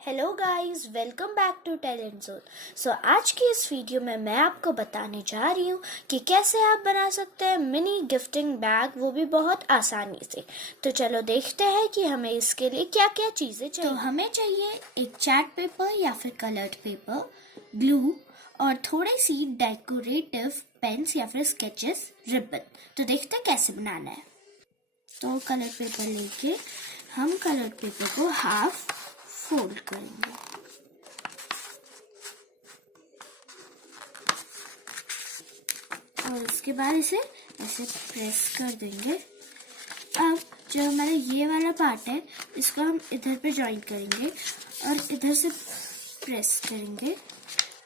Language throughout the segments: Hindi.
Hello guys, welcome back to talent zone. So आज की इस वीडियो में मैं आपको बताने जा रही हूँ कि कैसे आप बना सकते हैं मिनी गिफ्टिंग बैग, वो भी बहुत आसानी से। तो चलो देखते हैं कि हमें इसके लिए क्या क्या चीज़ें चाहिए। तो हमें चाहिए एक चार्ट पेपर या फिर कलर्ड पेपर, ग्लू और थोड़ी सी डेकोरेटिव पेन्स या फिर स्केचेस, रिबन। तो देखते हैं कैसे बनाना है। तो कलर्ड पेपर लेके हम कलर्ड पेपर को हाफ फोल्ड करेंगे और उसके बाद इसे ऐसे प्रेस कर देंगे। अब जो हमारा ये वाला पार्ट है इसको हम इधर पे जॉइन करेंगे और इधर से प्रेस करेंगे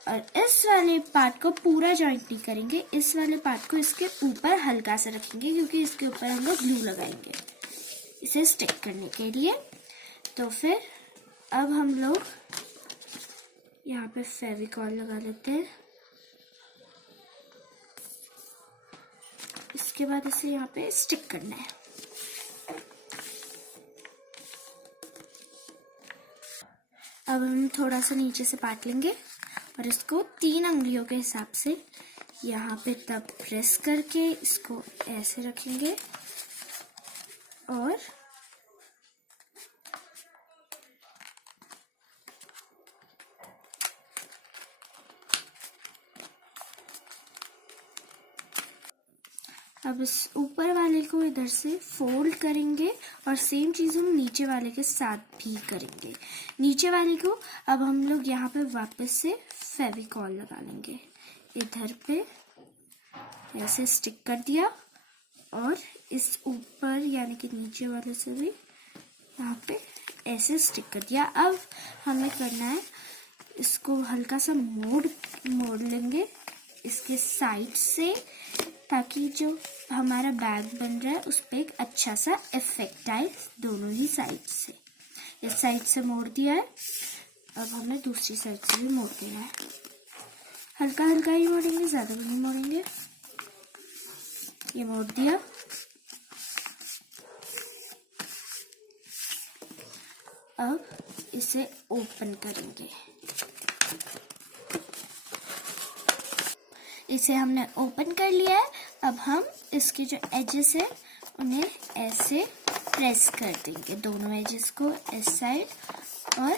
और इस वाले पार्ट को पूरा जॉइंट नहीं करेंगे, इस वाले पार्ट को इसके ऊपर हल्का सा रखेंगे क्योंकि इसके ऊपर हम लोग ग्लू लगाएंगे इसे स्टिक करने के लिए। तो फिर अब हम लोग यहाँ पे फेविकॉल लगा लेते हैं। इसके बाद इसे यहाँ पे स्टिक करना है। अब हम थोड़ा सा नीचे से पाट लेंगे और इसको 3 अंगुलियों के हिसाब से यहाँ पे तब प्रेस करके इसको ऐसे रखेंगे और अब इस ऊपर वाले को इधर से फोल्ड करेंगे और सेम चीज़ हम नीचे वाले के साथ भी करेंगे। नीचे वाले को अब हम लोग यहाँ पे वापस से फेविकॉल लगा लेंगे, इधर पे ऐसे स्टिक कर दिया और इस ऊपर यानी कि नीचे वाले से भी यहाँ पे ऐसे स्टिक कर दिया। अब हमें करना है इसको हल्का सा मोड़ लेंगे इसके साइड से, ताकि जो हमारा बैग बन रहा है उस पर एक अच्छा सा इफेक्ट आए दोनों ही साइड से। इस साइड से मोड़ दिया है, अब हमें दूसरी साइड से भी मोड़ देना है। हल्का हल्का ही मोड़ेंगे, ज्यादा भी नहीं मोड़ेंगे। ये मोड़ दिया। अब इसे ओपन करेंगे। इसे हमने ओपन कर लिया है। अब हम इसके जो एजेस है उन्हें ऐसे प्रेस कर देंगे, दोनों एजेस को इस साइड और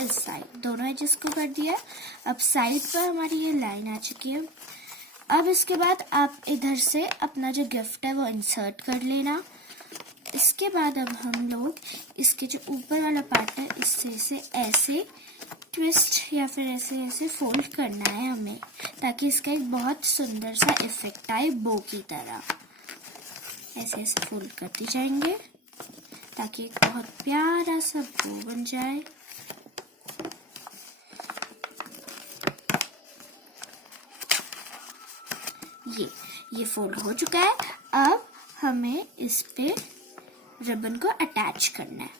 इस साइड, दोनों एजेस को कर दिया। अब साइड पर हमारी ये लाइन आ चुकी है। अब इसके बाद आप इधर से अपना जो गिफ्ट है वो इंसर्ट कर लेना। इसके बाद अब हम लोग इसके जो ऊपर वाला पार्ट है इससे इसे ऐसे ट्विस्ट या फिर ऐसे ऐसे फोल्ड करना है हमें, ताकि इसका एक बहुत सुंदर सा इफेक्ट आए बो की तरह। ऐसे ऐसे फोल्ड करते जाएंगे ताकि एक बहुत प्यारा सा बो बन जाए। ये फोल्ड हो चुका है। अब हमें इस पे रिबन को अटैच करना है।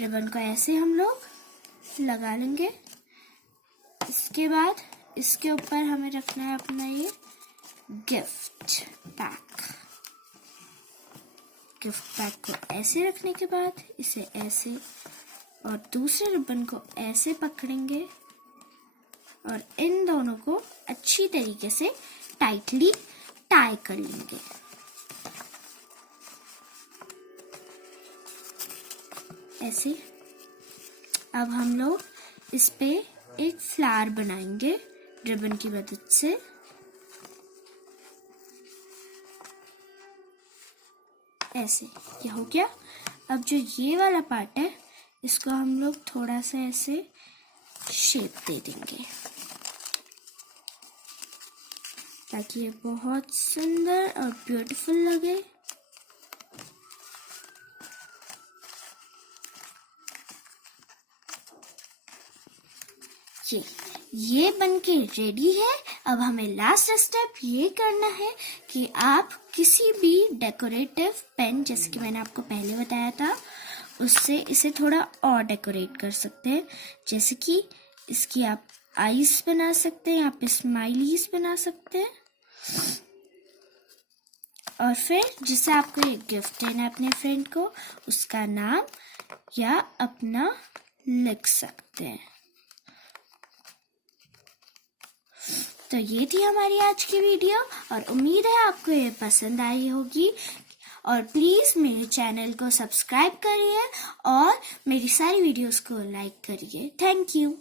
रिबन को ऐसे हम लोग लगा लेंगे। इसके बाद इसके ऊपर हमें रखना है अपना ये गिफ्ट पैक। गिफ्ट पैक को ऐसे रखने के बाद इसे ऐसे और दूसरे रिबन को ऐसे पकड़ेंगे और इन दोनों को अच्छी तरीके से टाइटली टाई कर लेंगे। ऐसे अब हम लोग इस पे एक फ्लावर बनाएंगे रिबन की मदद से। ऐसे ये हो गया। अब जो ये वाला पार्ट है इसको हम लोग थोड़ा सा ऐसे शेप दे देंगे ताकि ये बहुत सुंदर और ब्यूटीफुल लगे। ये बनके रेडी है। अब हमें लास्ट स्टेप ये करना है कि आप किसी भी डेकोरेटिव पेन, जैसे कि मैंने आपको पहले बताया था, उससे इसे थोड़ा और डेकोरेट कर सकते हैं। जैसे कि इसकी आप आईज बना सकते हैं, यहाँ पे स्माइलीज बना सकते हैं। और फिर जिसे आपको ये गिफ्ट देना है अपने फ्रेंड को, उसका नाम या अपना लिख सकते हैं। तो ये थी हमारी आज की वीडियो और उम्मीद है आपको ये पसंद आई होगी। और प्लीज़ मेरे चैनल को सब्सक्राइब करिए और मेरी सारी वीडियोस को लाइक करिए। Thank you.